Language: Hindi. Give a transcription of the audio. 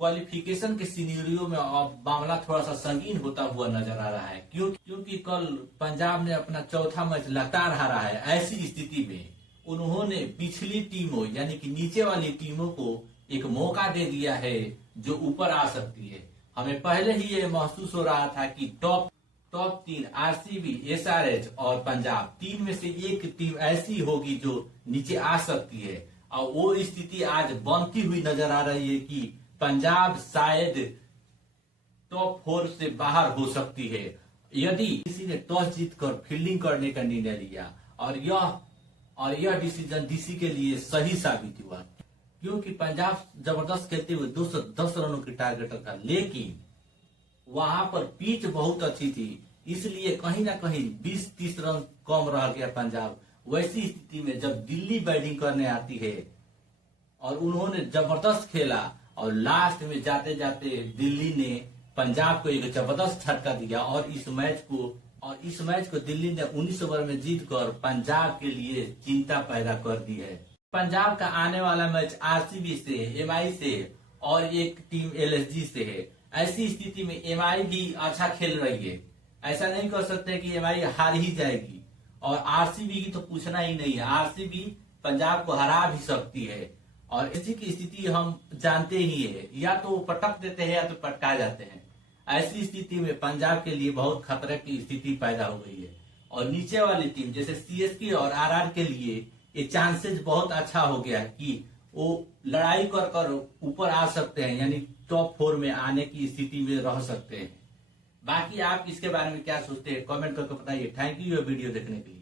क्वालिफिकेशन के सिनेरियो में अब मामला थोड़ा सा संगीन होता हुआ नजर आ रहा है। क्योंकि कल पंजाब ने अपना चौथा मैच लगातार हारा है। ऐसी स्थिति में उन्होंने पिछली टीमों यानी कि नीचे वाली टीमों को एक मौका दे दिया है जो ऊपर आ सकती है। हमें पहले ही ये महसूस हो रहा था कि टॉप 3 आरसीबी, एसआरएच और पंजाब, तीन में से एक टीम ऐसी होगी जो नीचे आ सकती है। और वो स्थिति आज बनती हुई नजर आ रही है कि पंजाब शायद टॉप 4 से बाहर हो सकती है यदि किसी ने टॉस जीतकर फील्डिंग करने का निर्णय लिया। और यह डिसीजन डीसी के लिए सही साबित हुआ, क्योंकि पंजाब जबरदस्त खेलते हुए 210 रनों की टारगेट था, लेकिन वहां पर पिच बहुत अच्छी थी, इसलिए कहीं ना कहीं 20-30 रन कम रह गया पंजाब। वैसी स्थिति में जब दिल्ली बैटिंग करने आती है और उन्होंने जबरदस्त खेला और लास्ट में जाते जाते दिल्ली ने पंजाब को एक जबरदस्त झटका दिया और इस मैच को दिल्ली ने 19 ओवर में जीतकर पंजाब के लिए चिंता पैदा कर दी है। पंजाब का आने वाला मैच आरसीबी से, एमआई से और एक टीम एलएसजी से है। ऐसी स्थिति में एमआई भी अच्छा खेल रही है, ऐसा नहीं कर सकते कि एमआई हार ही जाएगी। और आरसीबी की तो पूछना ही नहीं है, आरसीबी पंजाब को हरा भी सकती है। और इसी की स्थिति हम जानते ही है, या तो पटक देते हैं या तो पटका जाते हैं। ऐसी स्थिति में पंजाब के लिए बहुत खतरे की स्थिति पैदा हो गई है। और नीचे वाली टीम जैसे सीएसके और आरआर के लिए ये चांसेस बहुत अच्छा हो गया कि वो लड़ाई कर ऊपर आ सकते हैं, यानी टॉप 4 में आने की स्थिति में रह सकते हैं। बाकी आप इसके बारे में क्या सोचते हैं, कमेंट करके बताइए। थैंक यू ये वीडियो देखने के लिए।